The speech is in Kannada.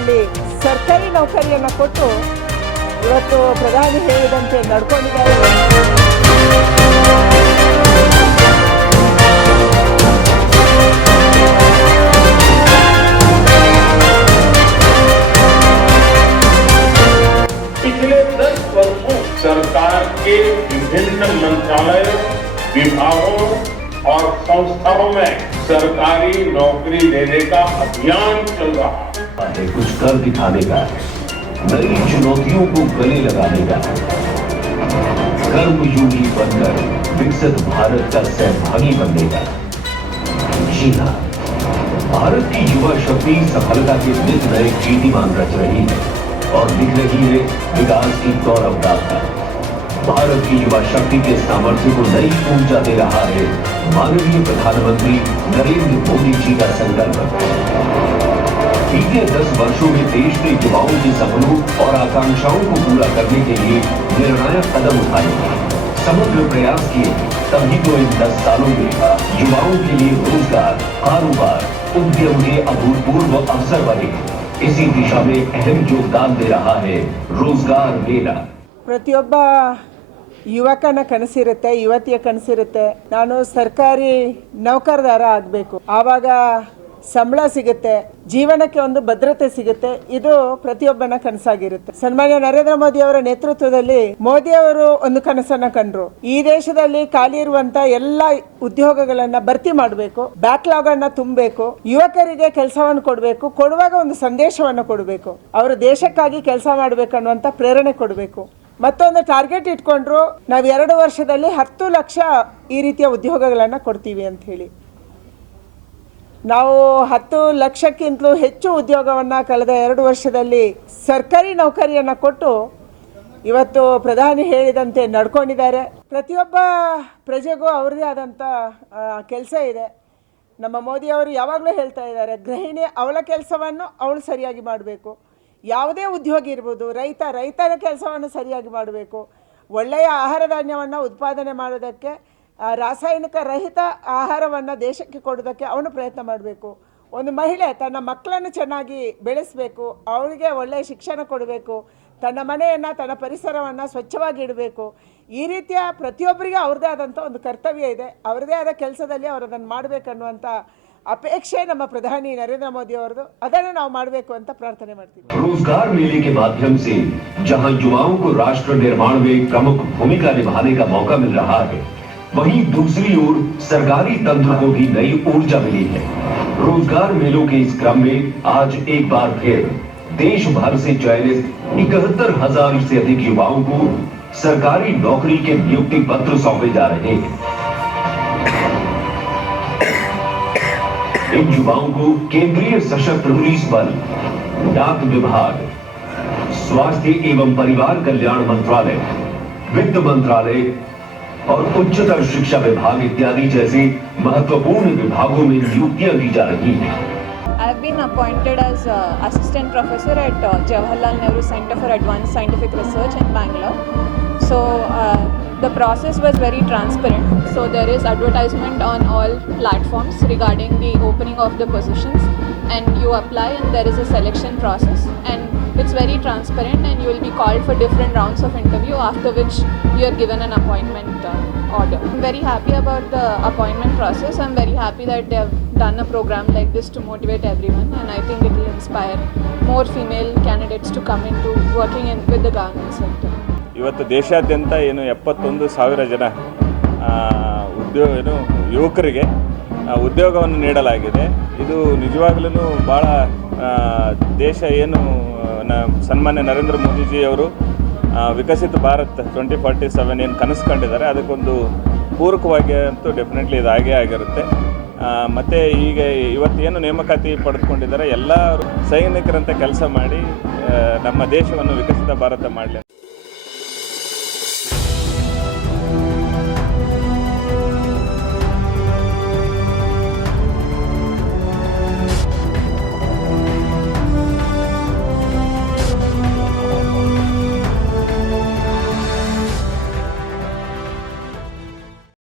ಹೆಚ್ಚು ಉದ್ಯೋಗವನ್ನು ಕಳೆದ ಎರಡು ವರ್ಷದಲ್ಲಿ ಸರ್ಕಾರಿ ನೌಕರಿಯನ್ನು ಕೊಟ್ಟು ಇವತ್ತು ಪ್ರಧಾನಿ ಹೇಳಿದಂತೆ ನಡ್ಕೊಂಡಿದ್ದಾರೆ पिछले 10 वर्षों सरकार के विभिन्न मंत्रालयों विभागों और संस्थाओं में सरकारी नौकरी देने का अभियान चल रहा है है कुछ कर दिखाने का है। नई चुनौतियों को गले लगाने का है। कर्मयोगी बनकर विकसित भारत का सहभागी बनने का। जी हाँ भारत की युवा शक्ति सफलता के नित नए कीर्तिमान रच रही है और लिख रही है विकास की गौरव गाथा भारत की युवा शक्ति के सामर्थ्य को नई ऊर्जा दे रहा है माननीय प्रधानमंत्री नरेंद्र मोदी जी का संकल्प। बीते दस वर्षों में देश ने युवाओं के सपनों और आकांक्षाओं को पूरा करने के लिए निर्णायक कदम उठाए हैं। समग्र प्रयास किए तभी तो इन दस सालों में युवाओं के लिए रोजगार कारोबार उद्यम के अभूतपूर्व अवसर बने इसी दिशा में अहम योगदान दे रहा है रोजगार मेला ಪ್ರತಿಯೊಬ್ಬ ಯುವಕನ ಕನಸಿರುತ್ತೆ ಯುವತಿಯ ಕನಸಿರುತ್ತೆ ನಾನು ಸರ್ಕಾರಿ ನೌಕರದಾರ ಆಗಬೇಕು ಆವಾಗ ಸಂಬಳ ಸಿಗುತ್ತೆ, ಜೀವನಕ್ಕೆ ಒಂದು ಭದ್ರತೆ ಸಿಗುತ್ತೆ, ಇದು ಪ್ರತಿಯೊಬ್ಬನ ಕನಸಾಗಿರುತ್ತೆ. ಸನ್ಮಾನ್ಯ ನರೇಂದ್ರ ಮೋದಿ ಅವರ ನೇತೃತ್ವದಲ್ಲಿ ಮೋದಿ ಅವರು ಒಂದು ಕನಸನ್ನ ಕಂಡ್ರು. ಈ ದೇಶದಲ್ಲಿ ಖಾಲಿ ಇರುವಂತ ಎಲ್ಲ ಉದ್ಯೋಗಗಳನ್ನ ಭರ್ತಿ ಮಾಡಬೇಕು ಬ್ಯಾಕ್ಲಾಗ್ ಅನ್ನ ತುಂಬಬೇಕು, ಯುವಕರಿಗೆ ಕೆಲಸವನ್ನು ಕೊಡಬೇಕು, ಕೊಡುವಾಗ ಒಂದು ಸಂದೇಶವನ್ನು ಕೊಡಬೇಕು. ಅವರು ದೇಶಕ್ಕಾಗಿ ಕೆಲಸ ಮಾಡಬೇಕು ಅನ್ನುವಂತ ಪ್ರೇರಣೆ ಕೊಡಬೇಕು. ಮತ್ತೊಂದು ಟಾರ್ಗೆಟ್ ಇಟ್ಕೊಂಡ್ರು, ನಾವು ಎರಡು ವರ್ಷದಲ್ಲಿ ಹತ್ತು ಲಕ್ಷ ಈ ರೀತಿಯ ಉದ್ಯೋಗಗಳನ್ನು ಕೊಡ್ತೀವಿ ಅಂತ ಹೇಳಿ. ನಾವು ಹತ್ತು ಲಕ್ಷಕ್ಕಿಂತಲೂ ಹೆಚ್ಚು ಉದ್ಯೋಗವನ್ನು ಕಳೆದ ಎರಡು ವರ್ಷದಲ್ಲಿ ಸರ್ಕಾರಿ ನೌಕರಿಯನ್ನು ಕೊಟ್ಟು ಇವತ್ತು ಪ್ರಧಾನಿ ಹೇಳಿದಂತೆ ನಡ್ಕೊಂಡಿದ್ದಾರೆ. ಪ್ರತಿಯೊಬ್ಬ ಪ್ರಜೆಗೂ ಅವ್ರದ್ದೇ ಆದಂಥ ಕೆಲಸ ಇದೆ. ನಮ್ಮ ಮೋದಿಯವರು ಯಾವಾಗಲೂ ಹೇಳ್ತಾ ಇದ್ದಾರೆ, ಗೃಹಿಣಿ ಅವಳ ಕೆಲಸವನ್ನು ಅವಳು ಸರಿಯಾಗಿ ಮಾಡಬೇಕು. ಯಾವುದೇ ಉದ್ಯೋಗಿ ಇರ್ಬೋದು, ರೈತ ರೈತರ ಕೆಲಸವನ್ನು ಸರಿಯಾಗಿ ಮಾಡಬೇಕು. ಒಳ್ಳೆಯ ಆಹಾರ ಧಾನ್ಯವನ್ನು ಉತ್ಪಾದನೆ ಮಾಡೋದಕ್ಕೆ ರಾಸಾಯನಿಕ ರಹಿತ ಆಹಾರವನ್ನು ದೇಶಕ್ಕೆ ಕೊಡೋದಕ್ಕೆ ಅವನು ಪ್ರಯತ್ನ ಮಾಡಬೇಕು ಒಂದು ಮಹಿಳೆ ತನ್ನ ಮಕ್ಕಳನ್ನು ಚೆನ್ನಾಗಿ ಬೆಳೆಸಬೇಕು ಅವಳಿಗೆ ಒಳ್ಳೆಯ ಶಿಕ್ಷಣ ಕೊಡಬೇಕು ತನ್ನ ಮನೆಯನ್ನು ತನ್ನ ಪರಿಸರವನ್ನು ಸ್ವಚ್ಛವಾಗಿ ಇಡಬೇಕು ಈ ರೀತಿಯ ಪ್ರತಿಯೊಬ್ಬರಿಗೆ ಅವ್ರದ್ದೇ ಆದಂಥ ಒಂದು ಕರ್ತವ್ಯ ಇದೆ ಅವರದೇ ಆದ ಕೆಲಸದಲ್ಲಿ ಅವರು ಅದನ್ನು ಮಾಡಬೇಕನ್ನುವಂಥ ಅಪೇಕ್ಷೆ ನಮ್ಮ ಪ್ರಧಾನಿ ನರೇಂದ್ರ ಮೋದಿ ಅವರದು ಅದನ್ನು ನಾವು ಮಾಡಬೇಕು ಅಂತ ಪ್ರಾರ್ಥನೆ ಮಾಡ್ತೀವಿ रोजगार मेले के माध्यम से जहां युवाओं को राष्ट्र निर्माण में प्रमुख भूमिका निभाने का मौका मिल रहा है वहीं दूसरी ओर सरकारी तंत्र को भी नई ऊर्जा मिली है। रोज़गार मेलों के इस क्रम में आज एक बार फिर देश भर से चयनित इकहत्तर हज़ार से अधिक युवाओं को सरकारी नौकरी के नियुक्ति पत्र सौंपे जा रहे हैं। इन युवाओं को केंद्रीय सशस्त्र पुलिस बल, डाक विभाग, स्वास्थ्य एवं परिवार कल्याण मंत्रालय, वित्त मंत्रालय और उच्चतर शिक्षा विभाग इत्यादि जैसे महत्वपूर्ण विभागों में नियुक्तियां दी जा रही हैं I've been appointed as uh, assistant professor at uh, Jawaharlal Nehru Center for Advanced Scientific Research in Bangalore. So uh, the process was very transparent. So there is advertisement on all platforms regarding the opening of the positions, and you apply, and there is a selection process, and it's very transparent, and you will be called for different rounds of interview. After which you are given an appointment uh, order. I'm very happy about the appointment process. I'm very happy that they have done a program like this to motivate everyone, and I think it will inspire more female candidates to come into working in with the government sector. ಇವತ್ತು ದೇಶಾದ್ಯಂತ ಏನು ಎಪ್ಪತ್ತೊಂದು ಸಾವಿರ ಜನ ಉದ್ಯೋಗ ಏನು ಯುವಕರಿಗೆ ಉದ್ಯೋಗವನ್ನು ನೀಡಲಾಗಿದೆ ಇದು ನಿಜವಾಗ್ಲೂ ಭಾಳ ದೇಶ ಏನು ನ, ಸನ್ಮಾನ್ಯ ನರೇಂದ್ರ ಮೋದಿಜಿಯವರು ಅವರು Viksit Bharat twenty forty seven ಏನು ಕನಸು ಕಂಡಿದ್ದಾರೆ ಅದಕ್ಕೊಂದು ಪೂರಕವಾಗಿ ಅಂತೂ ಡೆಫಿನೆಟ್ಲಿ ಇದು ಆಗೇ ಆಗಿರುತ್ತೆ. ಮತ್ತು ಈಗ ಇವತ್ತೇನು ನೇಮಕಾತಿ ಪಡೆದುಕೊಂಡಿದ್ದಾರೆ ಎಲ್ಲ ಸೈನಿಕರಂತೆ ಕೆಲಸ ಮಾಡಿ ನಮ್ಮ ದೇಶವನ್ನು ವಿಕಸಿತ ಭಾರತ ಮಾಡಲಿ